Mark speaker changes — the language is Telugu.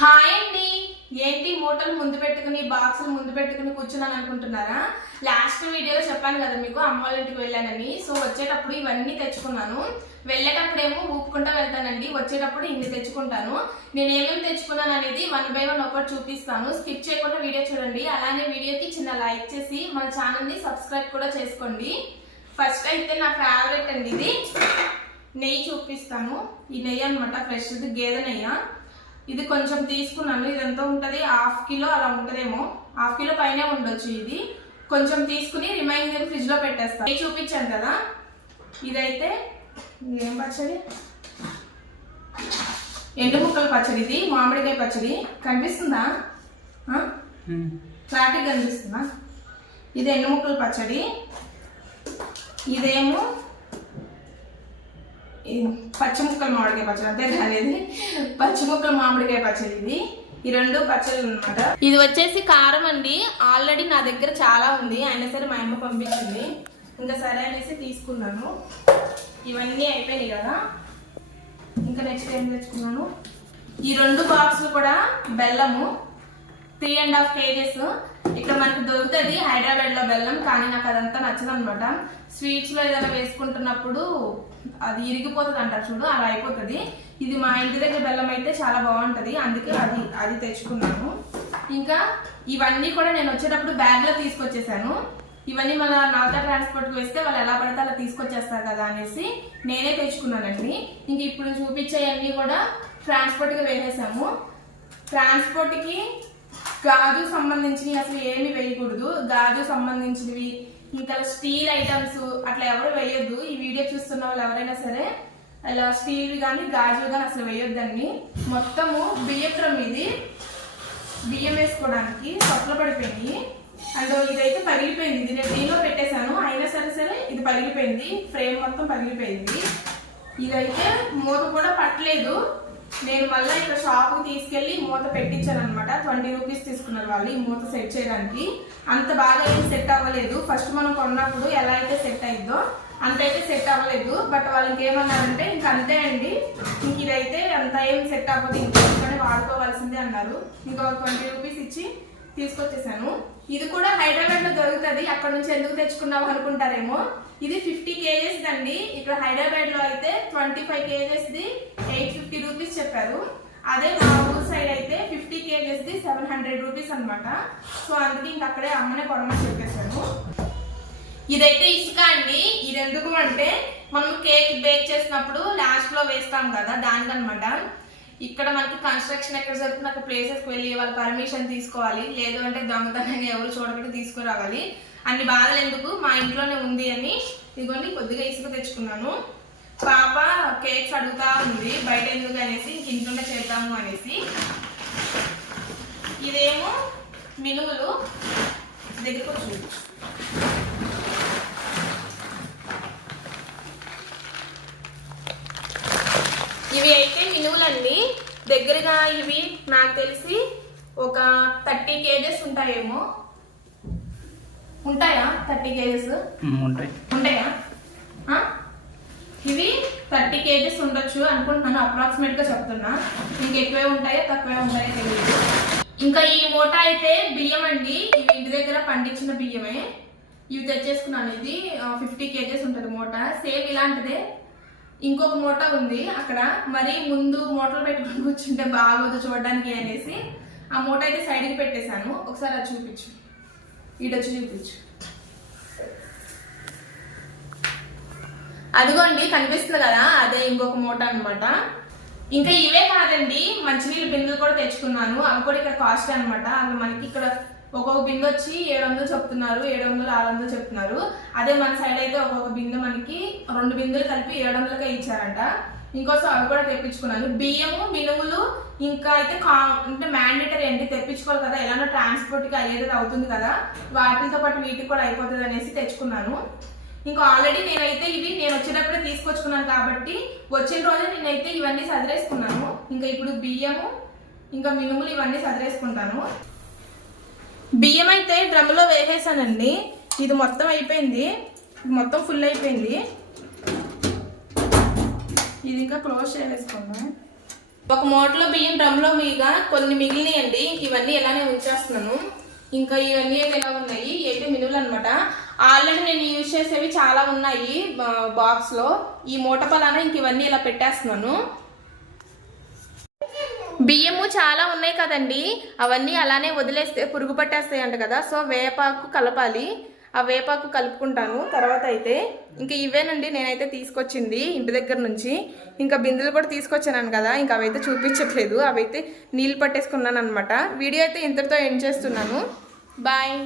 Speaker 1: హాయ్ అండి. ఏంటి మూటలు ముందు పెట్టుకుని బాక్సులు ముందు పెట్టుకుని కూర్చున్నాను అనుకుంటున్నారా? లాస్ట్ వీడియోలో చెప్పాను కదా మీకు అమ్మ వాళ్ళ ఇంటికి వెళ్ళానని. సో వచ్చేటప్పుడు ఇవన్నీ తెచ్చుకున్నాను. వెళ్ళేటప్పుడేమో ఊపుకుంటా వెళ్తానండి. వచ్చేటప్పుడు ఇన్ని తెచ్చుకుంటాను. నేను ఏమేమి తెచ్చుకున్నాను అనేది వన్ బై వన్ ఒకటి చూపిస్తాను. స్కిప్ చేయకుండా వీడియో చూడండి. అలానే వీడియోకి చిన్న లైక్ చేసి మన ఛానల్ని సబ్స్క్రైబ్ కూడా చేసుకోండి. ఫస్ట్ అయితే నా ఫేవరెట్ అండి ఇది. నెయ్యి చూపిస్తాను. ఈ నెయ్యి అనమాట ఫ్రెష్ ఇది గేదె నెయ్యి. ఇది కొంచెం తీసుకున్నాను ఇది ఎంత ఉంటుంది హాఫ్ కిలో అలా ఉంటుందేమో. హాఫ్ కిలో పైనే ఉండొచ్చు ఇది. కొంచెం తీసుకుని రిమైనింగ్ ఫ్రిడ్జ్లో పెట్టేస్తాను నెయ్యి చూపించాను కదా. ఇదైతే ఏం పచ్చడి? ఎండు ముక్కల పచ్చడి ఇది మామిడికాయ పచ్చడి. కనిపిస్తుందా? ఆ? క్లారిటీగా కనిపిస్తుందా? ఇది ఎండు ముక్కల పచ్చడి. ఇదేమో పచ్చి ముక్కలు మామిడికాయ పచ్చడి అంతే కాలేదు. పచ్చి ముక్కలు మామిడికాయ పచ్చడి ఇది. ఈ రెండు పచ్చళ్ళు అనమాట ఇది వచ్చేసి కారం అండి. ఆల్రెడీ నా దగ్గర చాలా ఉంది. అయినా సరే మా అమ్మ పంపించింది. ఇంకా సరే అనేసి తీసుకున్నాను. ఇవన్నీ అయిపోయినాయి కదా. ఇంకా నెక్స్ట్ ఏం తెచ్చుకున్నాను? ఈ రెండు బాక్సులు కూడా బెల్లము త్రీ అండ్ హాఫ్ కేజెస్ ఇక్కడ మనకు దొరుకుతుంది హైదరాబాద్లో బెల్లం కానీ నాకు అదంతా నచ్చదు అనమాట స్వీట్స్లో ఏదైనా వేసుకుంటున్నప్పుడు అది ఇరిగిపోతుంది అంటారు చూడు అలా అయిపోతుంది. ఇది మా ఇంటి దగ్గర బెల్లం అయితే చాలా బాగుంటది అందుకే అది అది తెచ్చుకున్నాను. ఇంకా ఇవన్నీ కూడా నేను వచ్చేటప్పుడు బ్యాగ్లో తీసుకొచ్చేసాను. ఇవన్నీ మన నౌకా ట్రాన్స్పోర్ట్కి వేస్తే వాళ్ళు ఎలా పడితే అలా తీసుకొచ్చేస్తారు కదా అనేసి నేనే తెచ్చుకున్నానండి. ఇంక ఇప్పుడు చూపించేవన్నీ కూడా ట్రాన్స్పోర్ట్ వేసేసాము. ట్రాన్స్పోర్ట్కి గాజు సంబంధించినవి అసలు ఏమి వేయకూడదు. గాజు సంబంధించినవి ఇంకా స్టీల్ ఐటమ్స్ అట్లా ఎవరు వేయొద్దు. ఈ వీడియో చూస్తున్న వాళ్ళు ఎవరైనా సరే అలా స్టీల్ కానీ గాజు కానీ అసలు వేయొద్దండి. మొత్తము బియ్యత్రం ఇది. బియ్యం వేసుకోవడానికి సొట్ల పడిపోయింది. అండ్ ఇదైతే పగిలిపోయింది. ఇది నేను దీనిలో పెట్టేశాను. అయినా సరే సరే ఇది పగిలిపోయింది. ఫ్రేమ్ మొత్తం పగిలిపోయింది. ఇదైతే మూత కూడా పట్టలేదు. నేను మళ్ళీ ఇక్కడ షాప్కి తీసుకెళ్ళి మూత పెట్టించాను అనమాట ట్వంటీ రూపీస్ తీసుకున్నారు వాళ్ళు ఈ మూత సెట్ చేయడానికి. అంత బాగా ఏం సెట్ అవ్వలేదు. ఫస్ట్ మనం కొన్నప్పుడు ఎలా అయితే సెట్ అయిందో అంత అయితే సెట్ అవ్వలేదు. బట్ వాళ్ళకి ఏమన్నారంటే ఇంక అంతే అండి. ఇంక ఇదైతే అంత ఏం సెట్ అవ్వదు. ఇంకొకటి వాడుకోవాల్సిందే అన్నారు. ఇంకా ట్వంటీ రూపీస్ ఇచ్చి తీసుకొచ్చేసాను. ఇది కూడా హైదరాబాద్లో దొరుకుతుంది. అక్కడ నుంచి ఎందుకు తెచ్చుకున్నావు అనుకుంటారేమో. ఇది ఫిఫ్టీ కేజెస్ అండి ఇక్కడ హైదరాబాద్లో అయితే ట్వంటీ ఫైవ్ కేజెస్ ది ఎయిట్ ఫిఫ్టీ రూపీస్ చెప్పారు. అదే మా ఊరు సైడ్ అయితే ఫిఫ్టీ కేజెస్ ది సెవెన్ హండ్రెడ్ రూపీస్ అనమాట సో అందుకే ఇంక అక్కడే అమ్మనే కొనమని చెప్పేశాను. ఇదైతే ఇసుక అండి. ఇది ఎందుకు అంటే మనం కేక్ బేక్ చేసినప్పుడు లాస్ట్లో వేస్తాం కదా దానికనమాట ఇక్కడ మనకి కన్స్ట్రక్షన్ ఎక్కడ జరుగుతుంది అక్కడ ప్లేసెస్కి వెళ్ళి వాళ్ళ పర్మిషన్ తీసుకోవాలి. లేదు అంటే దొంగతనాన్ని ఎవరు చూడకుండా తీసుకురావాలి. అన్ని బాధలు ఎందుకు? మా ఇంట్లోనే ఉంది అని ఇదిగోండి కొద్దిగా ఇసుక తెచ్చుకున్నాను. పాప కేక్స్ అడుగుతా ఉంది. బయట ఎందుకు అనేసి ఇంక ఇంట్లోనే చేద్దాము అనేసి. ఇదేమో మినుములు. దగ్గరకు వచ్చి చూపించు. ఇవి అయితే మినువులండి దగ్గరగా ఇవి నాకు తెలిసి ఒక థర్టీ కేజెస్ ఉంటాయేమో. ఉంటాయా థర్టీ కేజెస్?
Speaker 2: ఉంటాయి?
Speaker 1: ఇవి థర్టీ కేజెస్ ఉండొచ్చు అనుకుంటున్నాను అప్రాక్సిమేట్గా చెప్తున్నా. ఇంక ఎక్కువే ఉంటాయో తక్కువే ఉంటాయో తెలియదు ఇంకా ఈ మూట అయితే బియ్యం అండి. ఇవి ఇంటి దగ్గర పండించిన బియ్యమే. ఇవి తెచ్చేసుకున్నాను ఇది ఫిఫ్టీ కేజెస్ ఉంటుంది మూట. సేమ్ ఇలాంటిదే. ఇంకొక మూట ఉంది అక్కడ. మరి ముందు మూటలు పెట్టుకొని కూర్చుంటే బాగోదు చూడడానికి అనేసి ఆ మూట అయితే సైడ్కి పెట్టేశాను. ఒకసారి అది చూపించు. ఈడొచ్చి చూపించు. అదిగోండి కనిపిస్తుంది కదా? అదే ఇంకొక మూట అనమాట ఇంకా ఇవే కాదండి మంచినీళ్ళ బిందులు కూడా తెచ్చుకున్నాను. అవి కూడా ఇక్కడ కాస్ట్ అనమాట అవి మనకి ఇక్కడ ఒక్కొక్క బిందె వచ్చి ఏడు వందలు చెప్తున్నారు ఏడు వందలు ఆరు వందలు చెప్తున్నారు. అదే మన సైడ్ అయితే ఒక్కొక్క బిందె మనకి రెండు బిందెలు కలిపి ఏడు వందలకే ఇచ్చారంట. ఇంకోసారి అవి కూడా తెప్పించుకున్నాను. బియ్యము మినుములు ఇంకా అయితే కా అంటే మ్యాండేటరీ అంటే తెప్పించుకోవాలి కదా ఎలానో ట్రాన్స్పోర్ట్కి అయ్యేది అవుతుంది కదా వాటితో పాటు వీటికి కూడా అయిపోతుంది అనేసి తెచ్చుకున్నాను. ఇంకా ఆల్రెడీ నేనైతే ఇవి నేను వచ్చేటప్పుడే తీసుకొచ్చుకున్నాను కాబట్టి వచ్చిన రోజే నేనైతే ఇవన్నీ సదిరేసుకున్నాను. ఇంకా ఇప్పుడు బియ్యము ఇంకా మినుములు ఇవన్నీ సదిరేసుకుంటాను. బియ్యం అయితే డ్రమ్లో వేసేసానండి. ఇది మొత్తం అయిపోయింది. మొత్తం ఫుల్ అయిపోయింది. ఇది ఇంకా క్లోజ్ చేసేసుకున్నాం ఒక మూటలో బియ్యం డ్రమ్లో మీగా కొన్ని మిగిలినాయండి. ఇవన్నీ ఇలానే ఉంచేస్తున్నాను. ఇంకా ఇవన్నీ అయితే ఎలా ఉన్నాయి. ఏంటి మినువులు అనమాట ఆల్రెడీ నేను యూజ్ చేసేవి చాలా ఉన్నాయి బాక్స్లో ఈ మూట పలానా ఇంక ఇవన్నీ ఇలా పెట్టేస్తున్నాను. బియ్యము చాలా ఉన్నాయి కదండి. అవన్నీ అలానే వదిలేస్తే పురుగు పట్టేస్తాయి అంట కదా. సో వేపాకు కలపాలి. ఆ వేపాకు కలుపుకుంటాను. తర్వాత అయితే ఇంకా ఇవేనండి నేనైతే తీసుకొచ్చింది ఇంటి దగ్గర నుంచి. ఇంకా బిందెలు కూడా తీసుకొచ్చాను కదా. ఇంకా అవైతే చూపించట్లేదు. అవైతే నీళ్ళు పట్టేసుకున్నాను అనమాట వీడియో అయితే ఇంతటితో ఎండ్ చేస్తున్నాను. బాయ్.